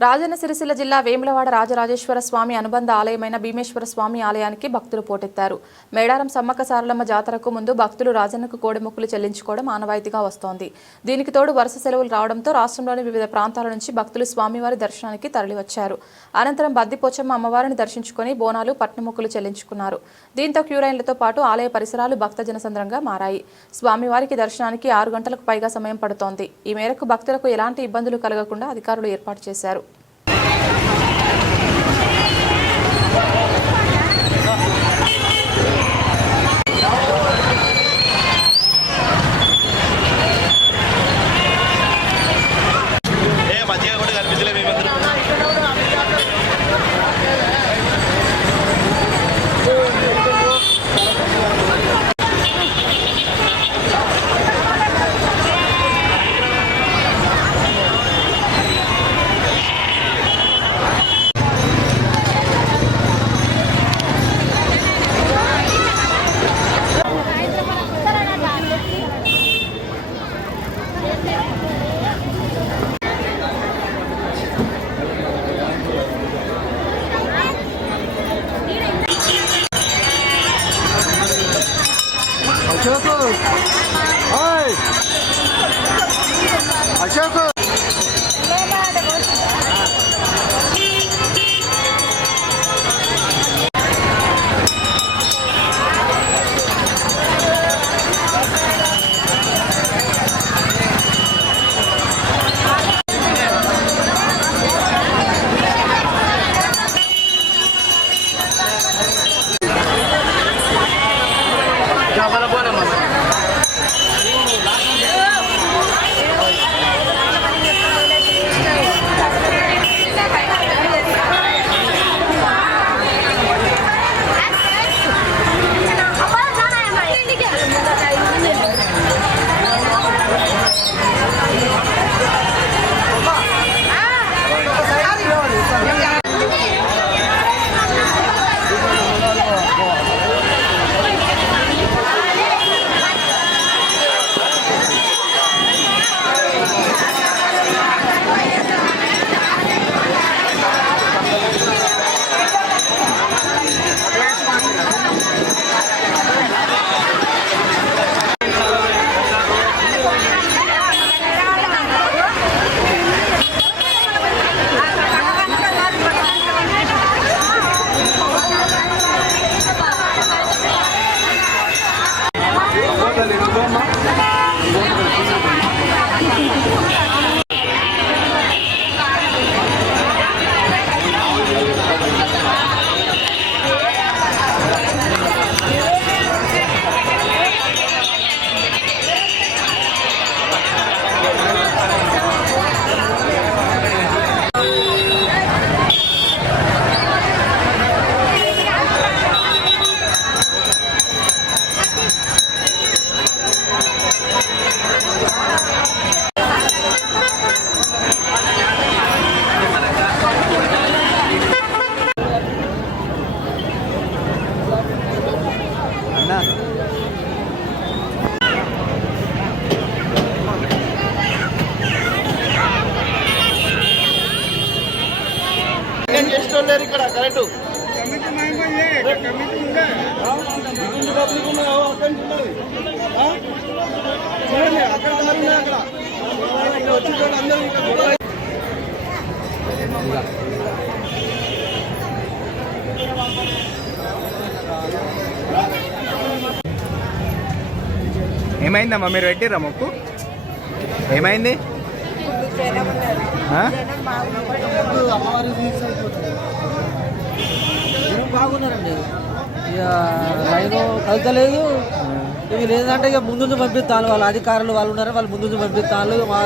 రాజన్న సిరిసిల్ల జిల్లా వేములవాడ రాజరాజేశ్వర స్వామి అనుబంధ ఆలయమైన భీమేశ్వర స్వామి ఆలయానికి భక్తులు పోటెత్తారు. మేడారం సమ్మక్క సారలమ్మ జాతరకు ముందు భక్తులు రాజన్నకు కోడెమొక్కులు చెల్లించుకోవడం ఆనవాయితీగా వస్తోంది. దీనికి తోడు వరుస సెలవులు రావడంతో రాష్ట్రంలోని వివిధ ప్రాంతాల నుంచి భక్తులు స్వామివారి దర్శనానికి తరలివచ్చారు. అనంతరం బద్దిపోచమ్మ అమ్మవారిని దర్శించుకుని బోనాలు పట్నమొక్కులు చెల్లించుకున్నారు. దీంతో క్యూలైన్లతో పాటు ఆలయ పరిసరాలు భక్తజన సంద్రంగా మారాయి. స్వామివారికి దర్శనానికి 6 గంటలకు పైగా సమయం పడుతోంది. ఈ మేరకు భక్తులకు ఎలాంటి ఇబ్బందులు కలగకుండా అధికారులు ఏర్పాటు చేశారు. అశోక్ ఇక్కడ కరెక్ట్ ఏమైందమ్మా? మీరు పెట్టిర్రా మొక్కు? ఏమైంది? బాగున్నారండి. ఇక రైలు కలుతలేదు. ఇవి లేదంటే ఇక ముందు పంపిస్తాను. వాళ్ళ అధికారులు వాళ్ళు ఉన్నారు, వాళ్ళు ముందు పంపిస్తాను. మా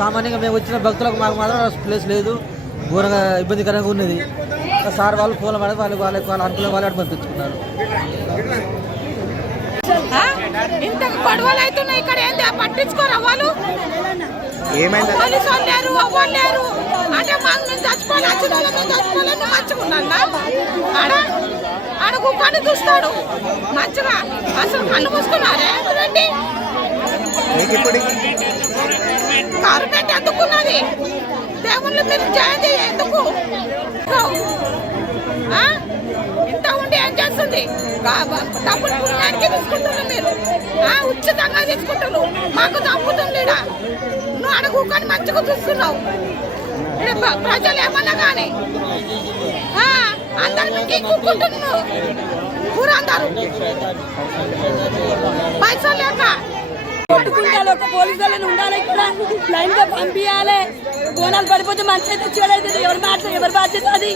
సామాన్యంగా మేము వచ్చిన భక్తులకు మాకు మాత్రం ప్లేస్ లేదు, ఘోరంగా ఇబ్బందికరంగా ఉన్నది. సార్ వాళ్ళు ఫోన్లు పడి వాళ్ళ అనుకూలం వాళ్ళు పంపించుకున్నారు. ఇంత గొడవలు అవుతున్నాయి ఇక్కడ, ఏంటి పట్టించుకోరు వాళ్ళు? పోలీసు వాళ్ళు లేరు, అవ్వరు లేరు అంటే మాకు మేము చచ్చిపోవాలి, చచ్చిపోవాలని మంచుకున్నా అడుగు పని చూస్తాడు మంచిగా. అసలు కళ్ళు మూసుకున్నారే పెట్టి కారు పెట్టి అద్దుకున్నది. దేవుళ్ళు మీరు చేయండి ఎందుకు ఆ? ఇంత ఉండి ఏం చేస్తుంది డబ్బులు పుణ్యానికి తీసుకుంటున్నారు మీరు ఉచితంగా తీసుకుంటున్నారు మాకు తప్పుతుంది నువ్వు అడుగు కానీ మంచిగా చూస్తున్నావు ప్రజలు ఏమన్నా కానీ అందరికి కూర్చుంటున్నారు ఊరందరూ పైసలు లేక కొట్టుకుంటారు. ఒక పోలీసు వాళ్ళని ఉండాలి, ఇక్కడ లైన్ గా పంపించాలి. బోనాలు పడిపోతే మంచి అయితే చెడైతుంది. ఎవరి బాధ్యత అది?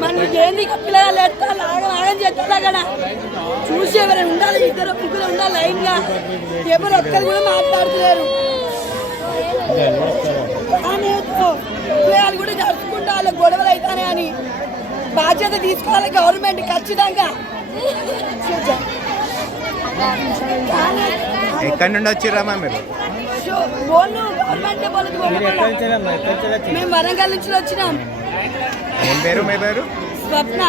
మన ఏంది పిల్లలు ఎట్టాలి ఆగం చేస్తారు అక్కడ చూసి ఎవరైనా ఉండాలి. ఇద్దరు ముగ్గురు ఉండాలి లైన్ గా. ఎవరు ఒక్కరు కూడా మాట్లాడుతున్నారు. పిల్లలు కూడా జరుపుకుంటారు. గొడవలు అవుతానే అని బాధ్యత తీసుకోవాలి గవర్నమెంట్ ఖచ్చితంగా. ఎక్కడి నుండి వచ్చిర్రమ్మా మీరు? మేము వరంగల్ నుంచి వచ్చినాం. ఏం పేరు మీ పేరు? స్వప్న.